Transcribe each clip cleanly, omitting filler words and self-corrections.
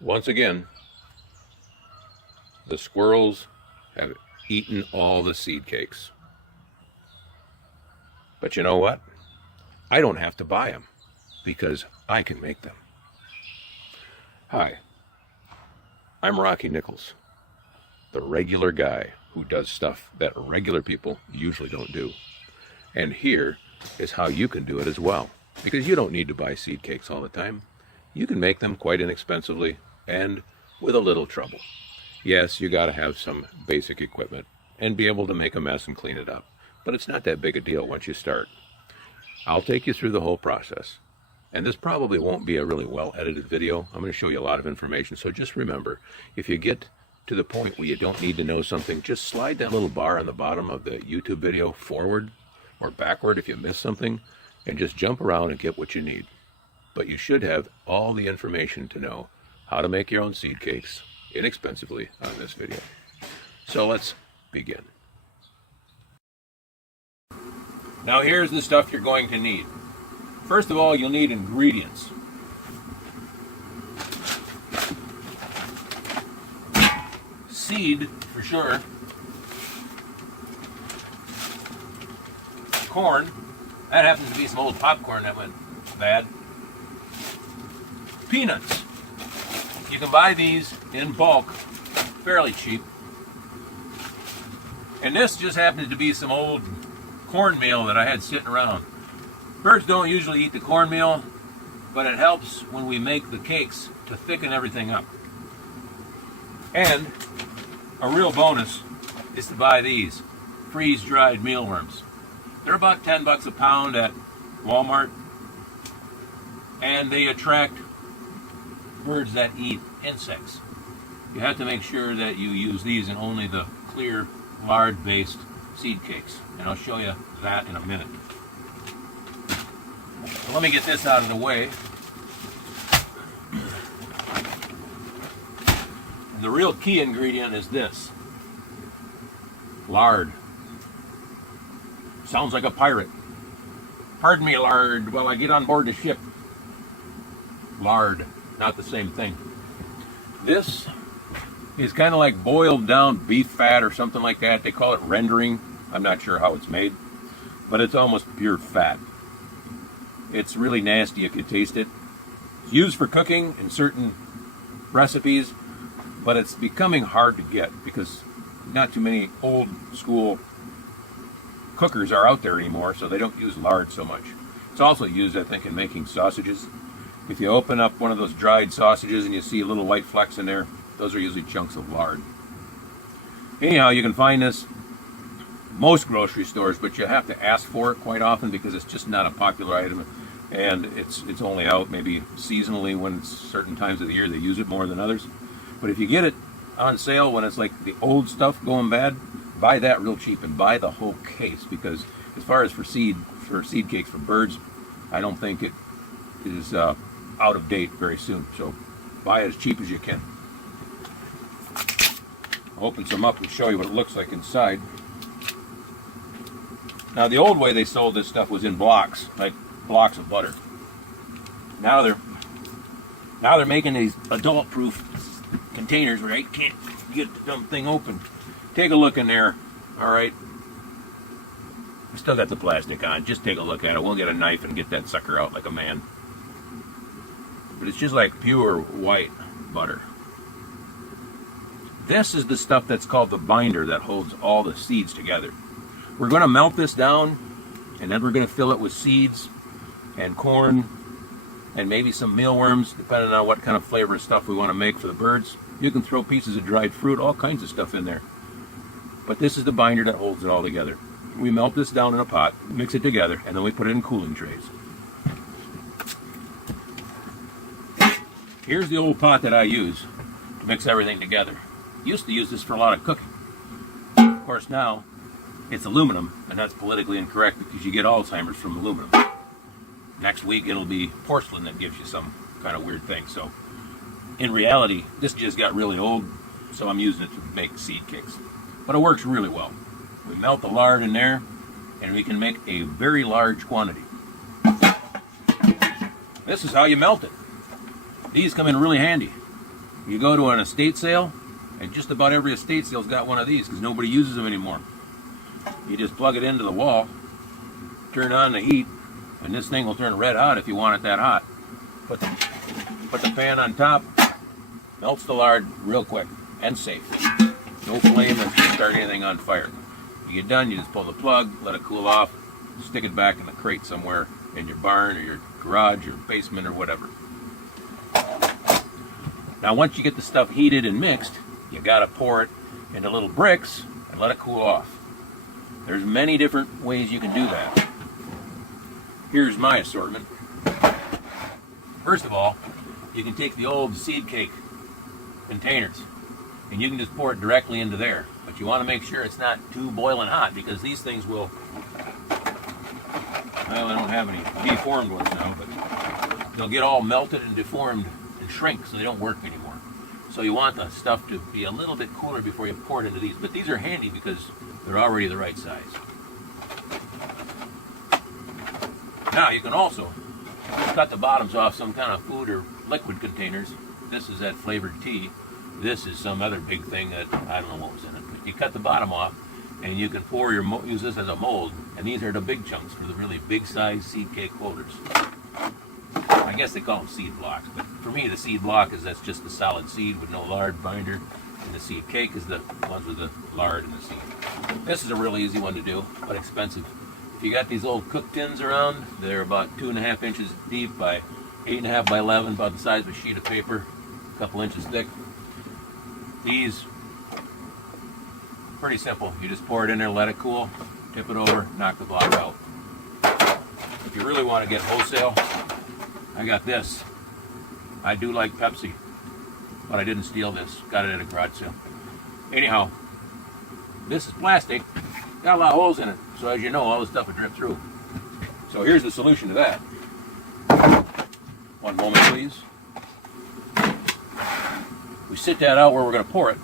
Once again, the squirrels have eaten all the seed cakes. But you know what? I don't have to buy them because I can make them. Hi, I'm Rocky Nichols, the regular guy who does stuff that regular people usually don't do. And here is how you can do it as well, because you don't need to buy seed cakes all the time. You can make them quite inexpensively and with a little trouble. Yes, you got to have some basic equipment and be able to make a mess and clean it up, but it's not that big a deal once you start. I'll take you through the whole process. And this probably won't be a really well-edited video. I'm going to show you a lot of information. So just remember, if you get to the point where you don't need to know something, just slide that little bar on the bottom of the YouTube video forward or backward if you miss something, and just jump around and get what you need. But you should have all the information to know how to make your own seed cakes inexpensively on this video. So let's begin. Now here's the stuff you're going to need. First of all, you'll need ingredients. Seed, for sure. Corn. That happens to be some old popcorn that went bad. Peanuts. You can buy these in bulk, fairly cheap. And this just happens to be some old cornmeal that I had sitting around. Birds don't usually eat the cornmeal, but it helps when we make the cakes to thicken everything up. And a real bonus is to buy these freeze-dried mealworms. They're about 10 bucks a pound at Walmart, and they attract birds that eat insects. You have to make sure that you use these in only the clear lard-based seed cakes, and I'll show you that in a minute. So let me get this out of the way. And the real key ingredient is this: lard. Sounds like a pirate. Pardon me, lard, while I get on board the ship. Lard, not the same thing. This is kind of like boiled down beef fat or something like that. They call it rendering. I'm not sure how it's made, but it's almost pure fat. It's really nasty if you taste it. It's used for cooking in certain recipes, but it's becoming hard to get because not too many old school cookers are out there anymore, so they don't use lard so much. It's also used, I think, in making sausages. If you open up one of those dried sausages and you see little white flecks in there, those are usually chunks of lard. Anyhow, you can find this most grocery stores, but you have to ask for it quite often because it's just not a popular item, and it's only out maybe seasonally when certain times of the year they use it more than others. But if you get it on sale when it's like the old stuff going bad, buy that real cheap and buy the whole case, because as far as for seed cakes for birds, I don't think it is out of date very soon. So buy it as cheap as you can. I'll open some up and show you what it looks like inside. Now the old way they sold this stuff was in blocks, like blocks of butter. Now they're making these adult-proof containers where you can't get the dumb thing open. Take a look in there. All right. I still got the plastic on. Just take a look at it. We'll get a knife and get that sucker out like a man. But it's just like pure white butter. This is the stuff that's called the binder that holds all the seeds together. We're going to melt this down, and then we're going to fill it with seeds and corn and maybe some mealworms, depending on what kind of flavor stuff we want to make for the birds. You can throw pieces of dried fruit, all kinds of stuff in there. But this is the binder that holds it all together. We melt this down in a pot, mix it together, and then we put it in cooling trays. Here's the old pot that I use to mix everything together. Used to use this for a lot of cooking. Of course now, it's aluminum, and that's politically incorrect because you get Alzheimer's from aluminum. Next week it'll be porcelain that gives you some kind of weird thing. So in reality, this just got really old, so I'm using it to make seed cakes. But it works really well. We melt the lard in there, and we can make a very large quantity. This is how you melt it. These come in really handy. You go to an estate sale, and just about every estate sale's got one of these because nobody uses them anymore. You just plug it into the wall, turn on the heat, and this thing will turn red hot if you want it that hot. Put the pan on top, melts the lard real quick and safe. No flame that's going to start anything on fire. You get done, you just pull the plug, let it cool off, stick it back in the crate somewhere in your barn or your garage or basement or whatever. Now once you get the stuff heated and mixed, you got to pour it into little bricks and let it cool off. There's many different ways you can do that. Here's my assortment. First of all, you can take the old seed cake containers and you can just pour it directly into there. But you want to make sure it's not too boiling hot because these things will, well, I don't have any deformed ones now, but they'll get all melted and deformed and shrink so they don't work anymore. So you want the stuff to be a little bit cooler before you pour it into these. But these are handy because they're already the right size. Now you can also cut the bottoms off some kind of food or liquid containers. This is that flavored tea. This is some other big thing that I don't know what was in it. But you cut the bottom off and you can pour use this as a mold. And these are the big chunks for the really big size seed cake holders. I guess they call them seed blocks, but for me the seed block that's just the solid seed with no lard binder, and the seed cake is the ones with the lard and the seed. This is a really easy one to do, but expensive. If you got these old cook tins around, they're about 2.5 inches deep by 8.5 by 11, about the size of a sheet of paper, a couple inches thick. These, pretty simple. You just pour it in there, let it cool, tip it over, knock the block out. If you really want to get wholesale, I got this. I do like Pepsi, but I didn't steal this. Got it at a garage sale. Anyhow, this is plastic. Got a lot of holes in it, so as you know, all the stuff will drip through. So here's the solution to that. One moment, please. We sit that out where we're going to pour it,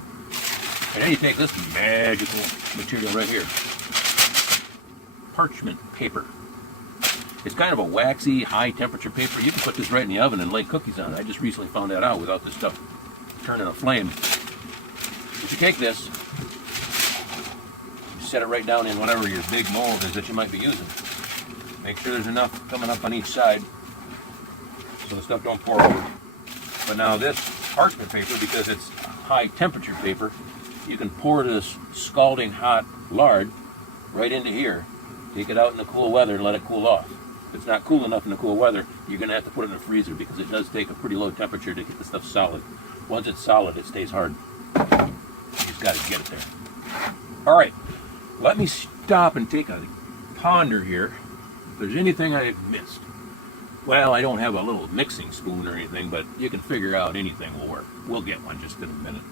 and then you take this magical material right here. Parchment paper. It's kind of a waxy, high-temperature paper. You can put this right in the oven and lay cookies on it. I just recently found that out without this stuff turning a flame. If you take this, you set it right down in whatever your big mold is that you might be using. Make sure there's enough coming up on each side so the stuff don't pour over. But now this parchment paper, because it's high-temperature paper, you can pour this scalding hot lard right into here. Take it out in the cool weather and let it cool off. If it's not cool enough in the cool weather, you're going to have to put it in the freezer because it does take a pretty low temperature to get the stuff solid. Once it's solid, it stays hard. You just got to get it there. All right, let me stop and take a ponder here. If there's anything I've missed. Well, I don't have a little mixing spoon or anything, but you can figure out anything will work. We'll get one just in a minute.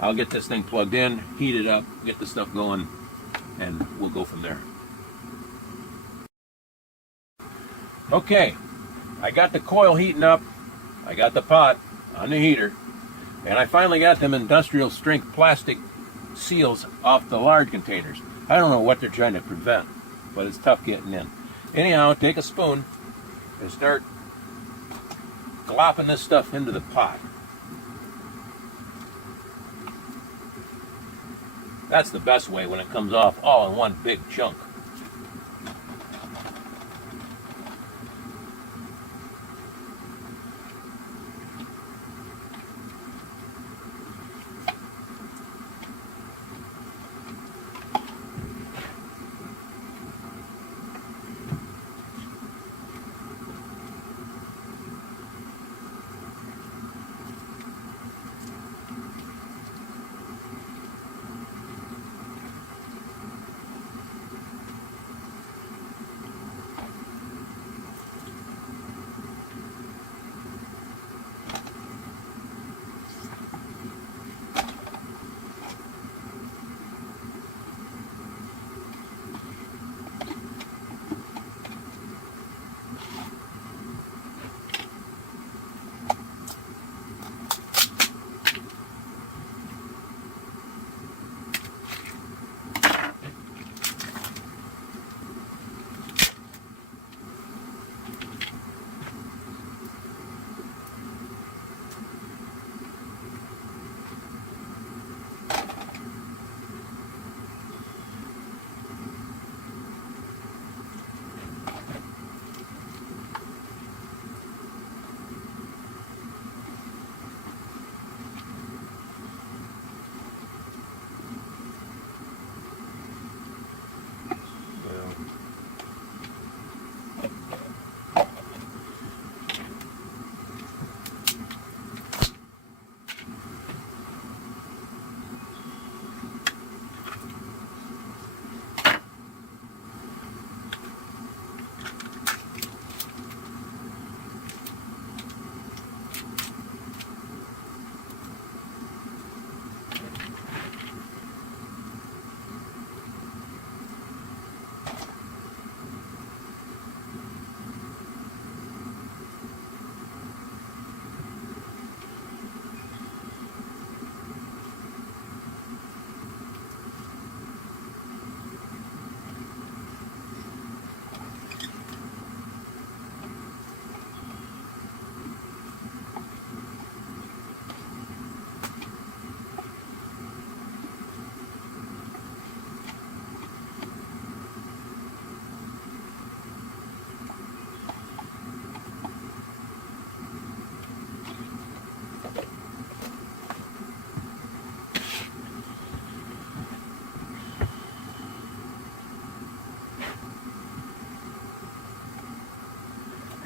I'll get this thing plugged in, heat it up, get the stuff going, and we'll go from there. Okay, I got the coil heating up, I got the pot on the heater, and I finally got them industrial strength plastic seals off the lard containers. I don't know what they're trying to prevent, but it's tough getting in. Anyhow, take a spoon and start glopping this stuff into the pot. That's the best way when it comes off all in one big chunk.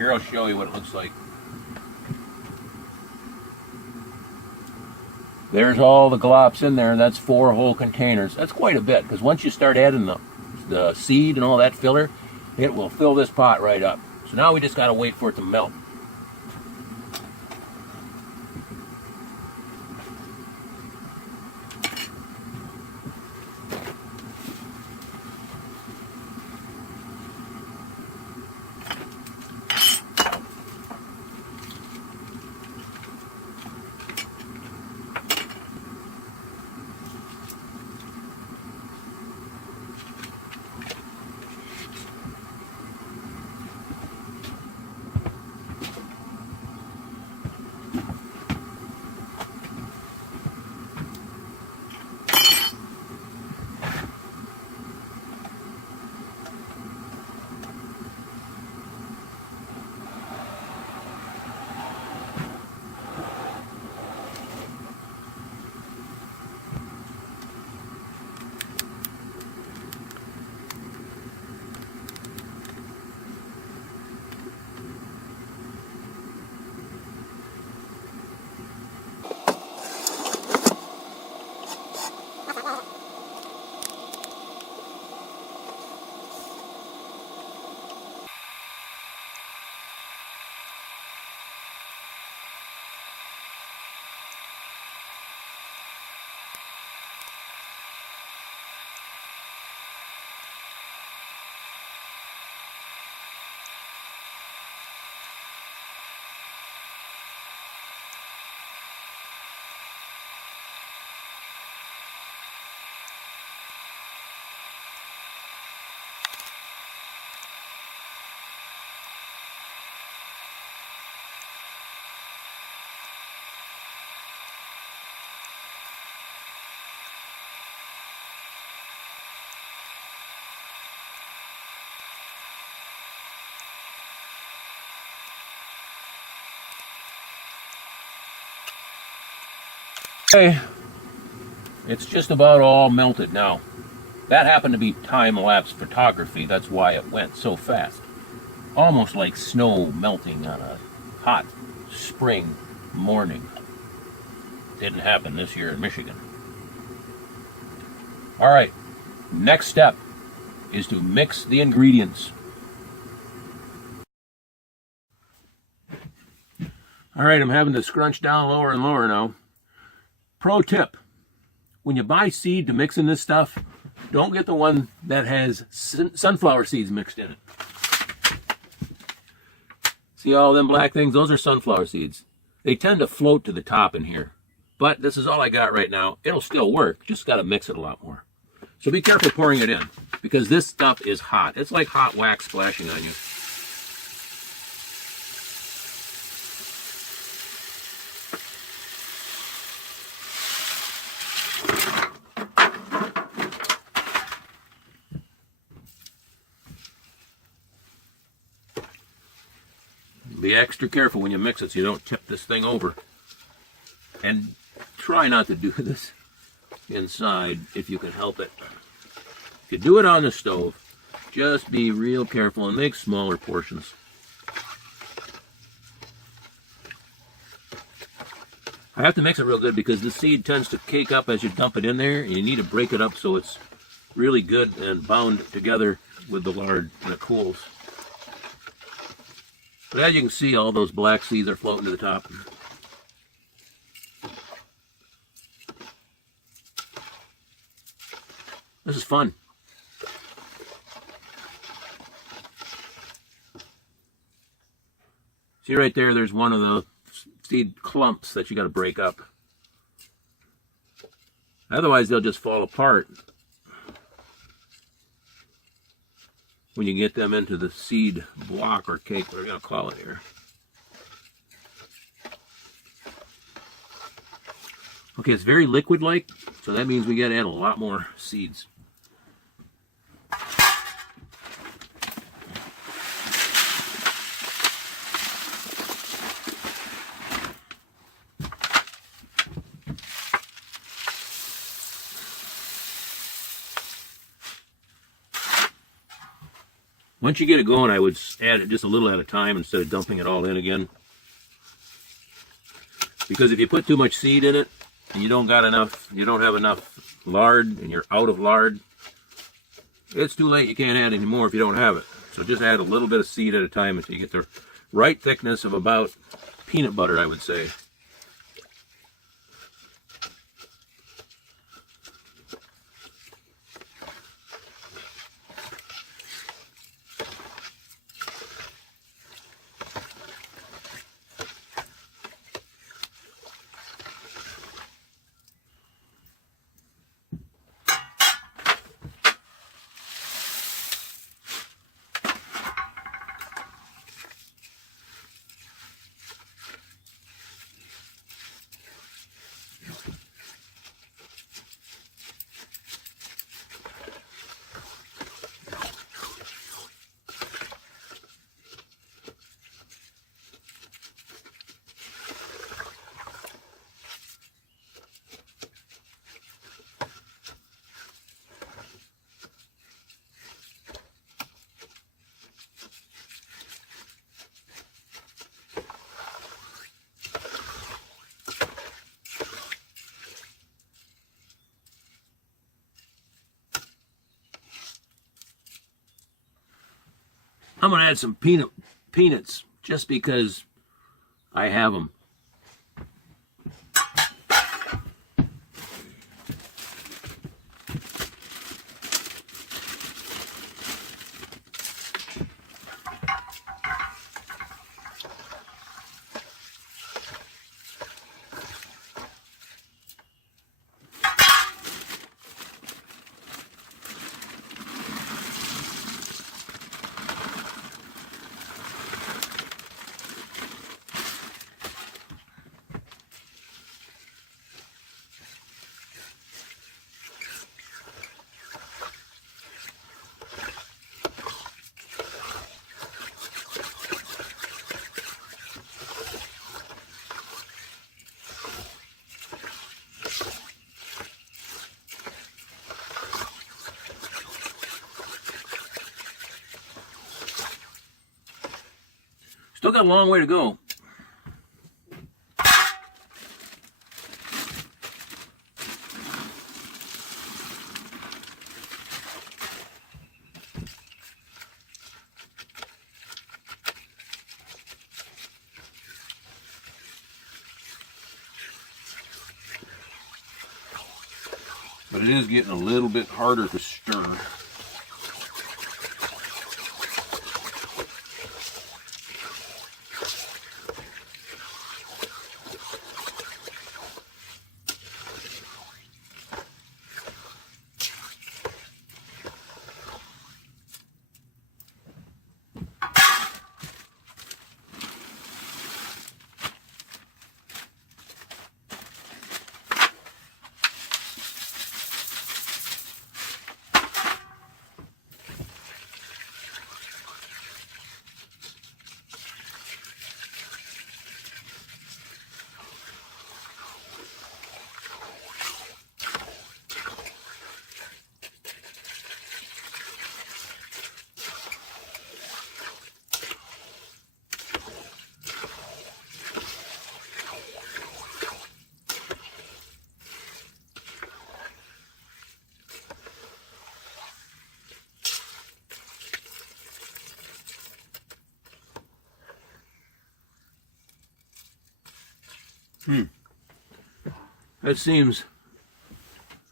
Here, I'll show you what it looks like. There's all the glops in there, and that's 4 whole containers. That's quite a bit, because once you start adding the seed and all that filler, it will fill this pot right up. So now we just got to wait for it to melt. Okay, it's just about all melted now. That happened to be time-lapse photography. That's why it went so fast. Almost like snow melting on a hot spring morning. Didn't happen this year in Michigan. All right, next step is to mix the ingredients. All right, I'm having to scrunch down lower and lower now. Pro tip, when you buy seed to mix in this stuff, don't get the one that has sunflower seeds mixed in it. See all them black things? Those are sunflower seeds. They tend to float to the top in here. But this is all I got right now. It'll still work, just got to mix it a lot more. So be careful pouring it in, because this stuff is hot. It's like hot wax splashing on you. Be extra careful when you mix it so you don't tip this thing over. And try not to do this inside if you can help it. If you do it on the stove, just be real careful and make smaller portions. I have to mix it real good because the seed tends to cake up as you dump it in there, and you need to break it up so it's really good and bound together with the lard when it cools. But as you can see, all those black seeds are floating to the top. This is fun. See right there, there's one of the seed clumps that you got to break up. Otherwise, they'll just fall apart when you get them into the seed block or cake, we're going to call it here. Okay, it's very liquid-like, so that means we got to add a lot more seeds. Once you get it going, I would add it just a little at a time instead of dumping it all in again. Because if you put too much seed in it, and you don't have enough lard, and you're out of lard, it's too late. You can't add any more if you don't have it. So just add a little bit of seed at a time until you get the right thickness of about peanut butter, I would say. I'm going to add some peanuts just because I have them. Still got a long way to go. But it is getting a little bit harder to stir.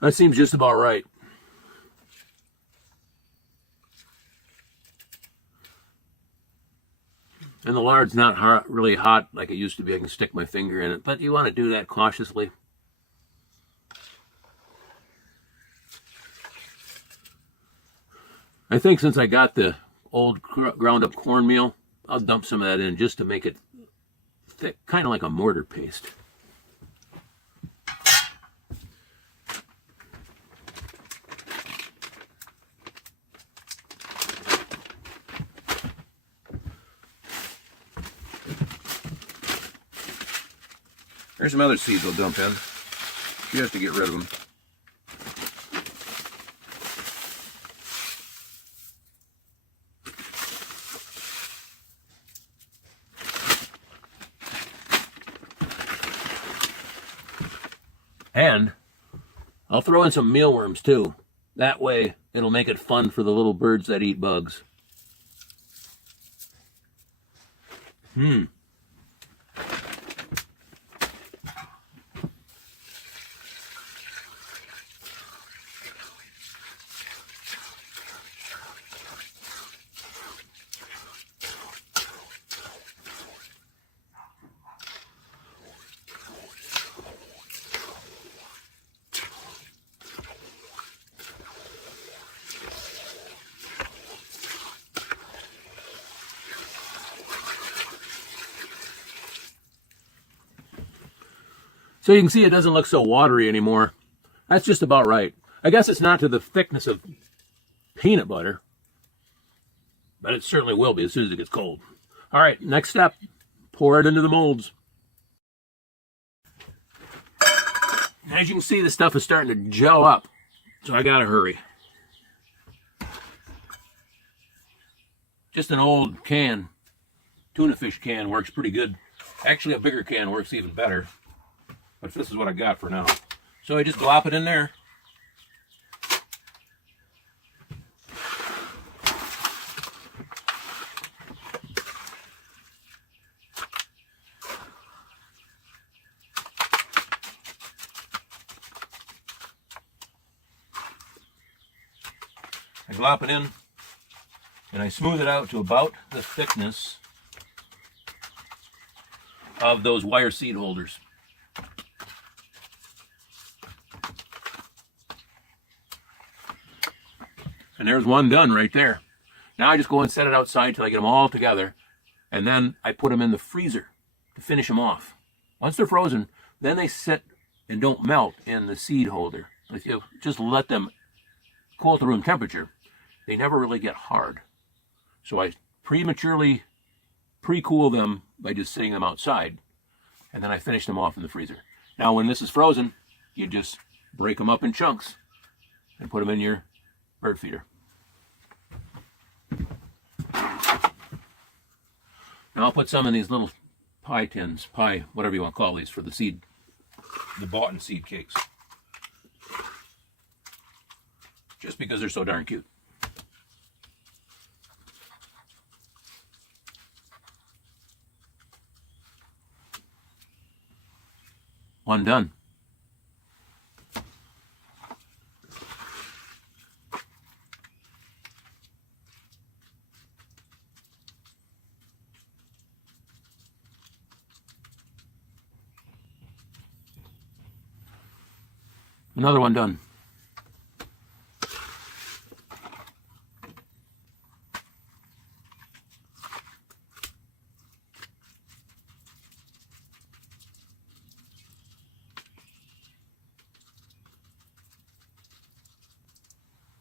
That seems just about right. And the lard's not really hot like it used to be. I can stick my finger in it, but you want to do that cautiously. I think since I got the old ground up cornmeal, I'll dump some of that in just to make it thick, kind of like a mortar paste. There's some other seeds I'll dump in. She has to get rid of them. And I'll throw in some mealworms too. That way it'll make it fun for the little birds that eat bugs. So you can see it doesn't look so watery anymore. That's just about right. I guess it's not to the thickness of peanut butter, but it certainly will be as soon as it gets cold. All right, next step, pour it into the molds. As you can see, the stuff is starting to gel up, so I gotta hurry. Just an old can, tuna fish can, works pretty good. Actually, a bigger can works even better. But this is what I got for now. So I just glop it in there. I glop it in and I smooth it out to about the thickness of those wire seed holders. And there's one done right there. Now I just go and set it outside till I get them all together. And then I put them in the freezer to finish them off. Once they're frozen, then they sit and don't melt in the seed holder. If you just let them cool at the room temperature, they never really get hard. So I prematurely pre-cool them by just sitting them outside. And then I finish them off in the freezer. Now when this is frozen, you just break them up in chunks and put them in your bird feeder. Now I'll put some in these little pie tins, whatever you want to call these, for the seed, the bought-in seed cakes. Just because they're so darn cute. One done. Another one done.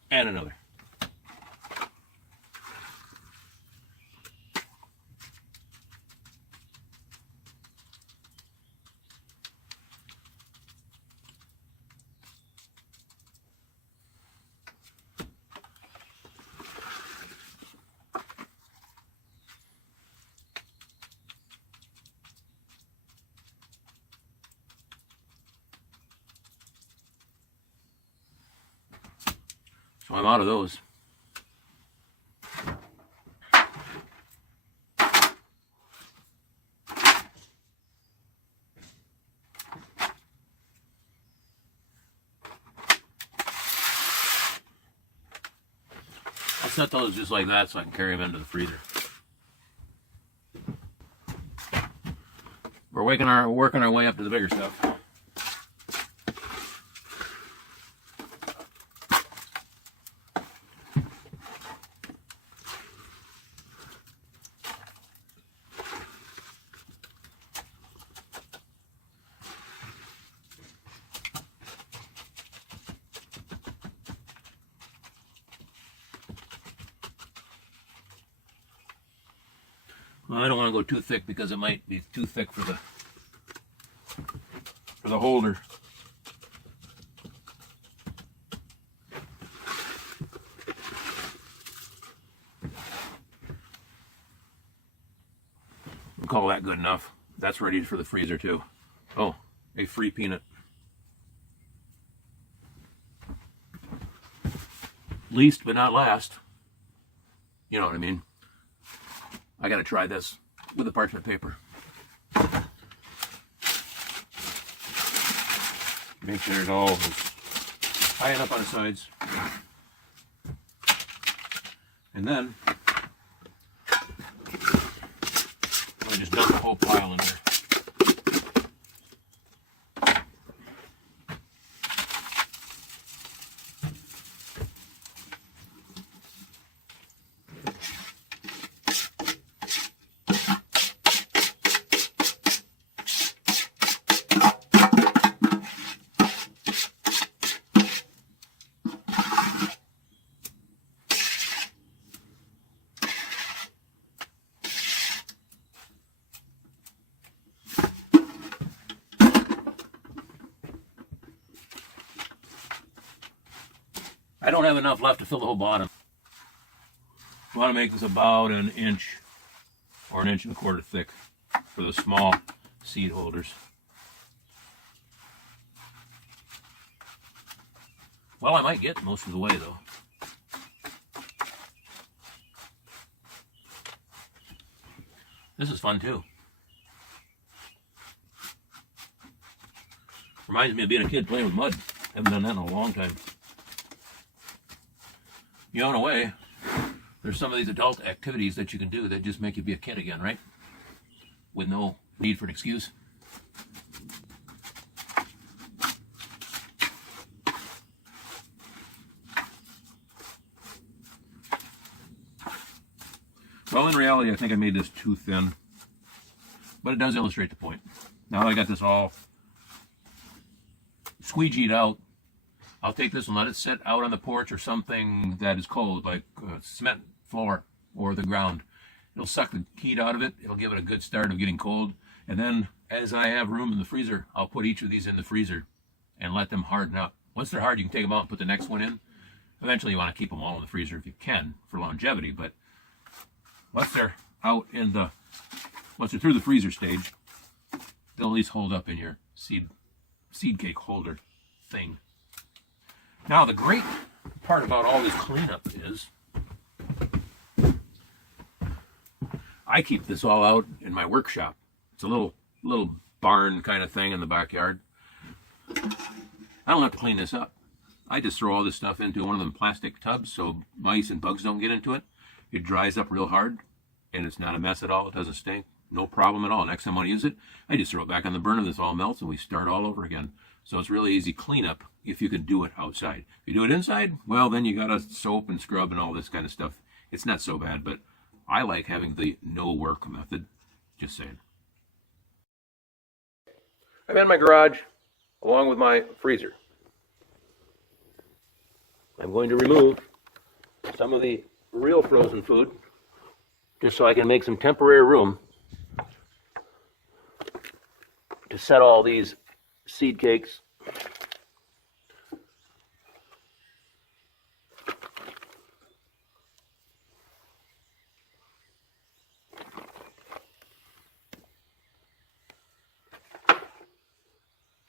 And another. So I'm out of those. I'll set those just like that so I can carry them into the freezer. We're working our way up to the bigger stuff. Well, I don't want to go too thick because it might be too thick for the holder. I'll call that good enough. That's ready for the freezer too. Oh, a free peanut. least but not last, you know what I mean, I gotta try this with the parchment paper. Make sure it all is high enough on the sides. And then I just dump the whole pile in there. I don't have enough left to fill the whole bottom. I want to make this about an inch or an inch and a quarter thick for the small seed holders. Well, I might get most of the way though. This is fun too. Reminds me of being a kid playing with mud. Haven't done that in a long time. You know, in a way, there's some of these adult activities that you can do that just make you be a kid again, right? With no need for an excuse. Well, in reality, I think I made this too thin, but it does illustrate the point. Now that I got this all squeegeed out, I'll take this and let it sit out on the porch or something that is cold, like cement floor or the ground. It'll suck the heat out of it. It'll give it a good start of getting cold. And then, as I have room in the freezer, I'll put each of these in the freezer and let them harden up. Once they're hard, you can take them out and put the next one in. Eventually, you want to keep them all in the freezer if you can for longevity. But once they're out in the, once they're through the freezer stage, they'll at least hold up in your seed cake holder thing. Now, the great part about all this cleanup is I keep this all out in my workshop. It's a little barn kind of thing in the backyard. I don't have to clean this up. I just throw all this stuff into one of them plastic tubs so mice and bugs don't get into it. It dries up real hard, and it's not a mess at all. It doesn't stink. No problem at all. Next time I want to use it, I just throw it back on the burner. This all melts, and we start all over again. So it's really easy cleanup if you can do it outside. If you do it inside, well, then you got to soap and scrub and all this kind of stuff. It's not so bad, but I like having the no work method. Just saying. I'm in my garage along with my freezer. I'm going to remove some of the real frozen food just so I can make some temporary room to set all these seed cakes.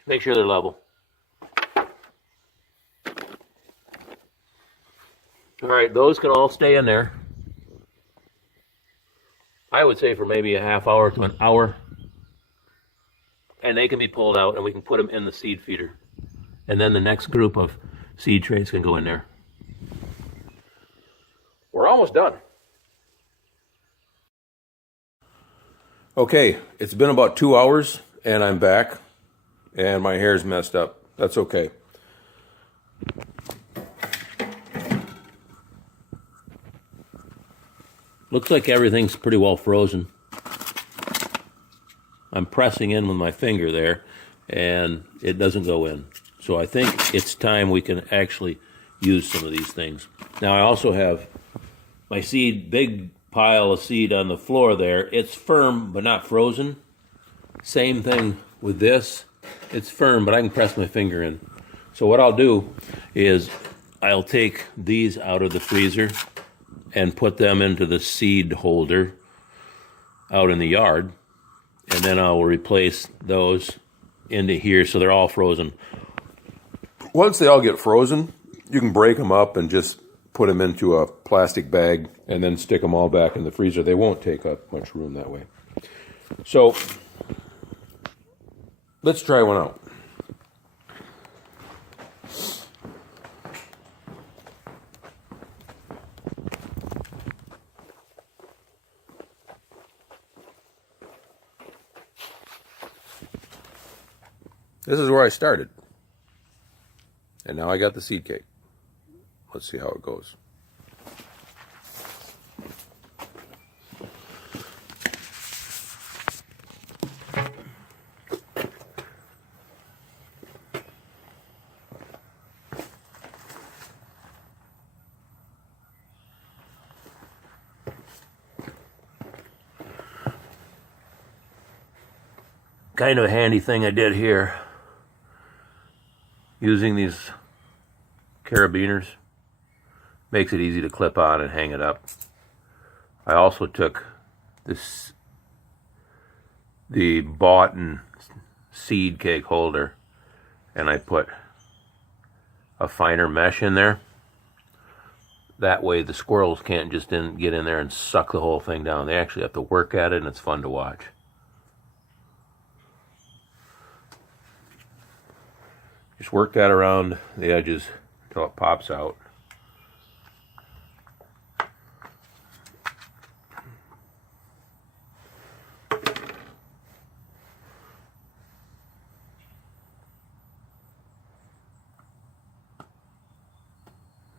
Make sure they're level. All right, those can all stay in there. I would say for maybe a half hour to an hour. And they can be pulled out and we can put them in the seed feeder. And then the next group of seed trays can go in there. We're almost done. Okay, it's been about 2 hours and I'm back and my hair's messed up. That's okay. Looks like everything's pretty well frozen. I'm pressing in with my finger there, and it doesn't go in. So I think it's time we can actually use some of these things. Now I also have my seed, big pile of seed on the floor there. It's firm, but not frozen. Same thing with this. It's firm, but I can press my finger in. So what I'll do is I'll take these out of the freezer and put them into the seed holder out in the yard. And then I'll replace those into here so they're all frozen. Once they all get frozen, you can break them up and just put them into a plastic bag, and then stick them all back in the freezer. They won't take up much room that way. So let's try one out. This is where I started. And now I got the seed cake. Let's see how it goes. Kind of a handy thing I did here, using these carabiners, makes it easy to clip on and hang it up. I also took the boughten seed cake holder, and I put a finer mesh in there. That way the squirrels can't just get in there and suck the whole thing down. They actually have to work at it, and it's fun to watch. Just work that around the edges until it pops out.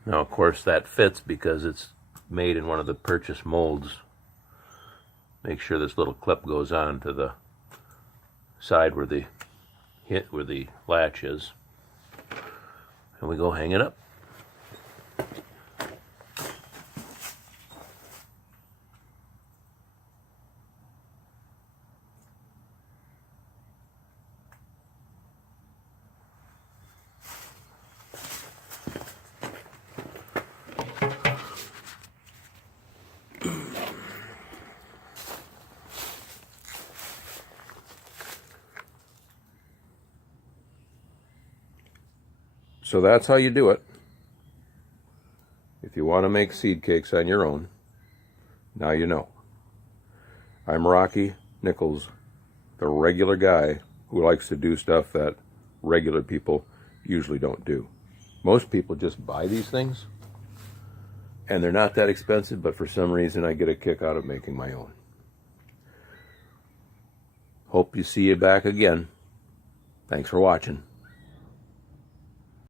Now, of course, that fits because it's made in one of the purchase molds. Make sure this little clip goes on to the side where the latch is. And we go hang it up. So that's how you do it. If you want to make seed cakes on your own, now you know. I'm Rocky Nichols, the regular guy who likes to do stuff that regular people usually don't do. Most people just buy these things, and they're not that expensive, but for some reason I get a kick out of making my own. Hope you see you back again. Thanks for watching.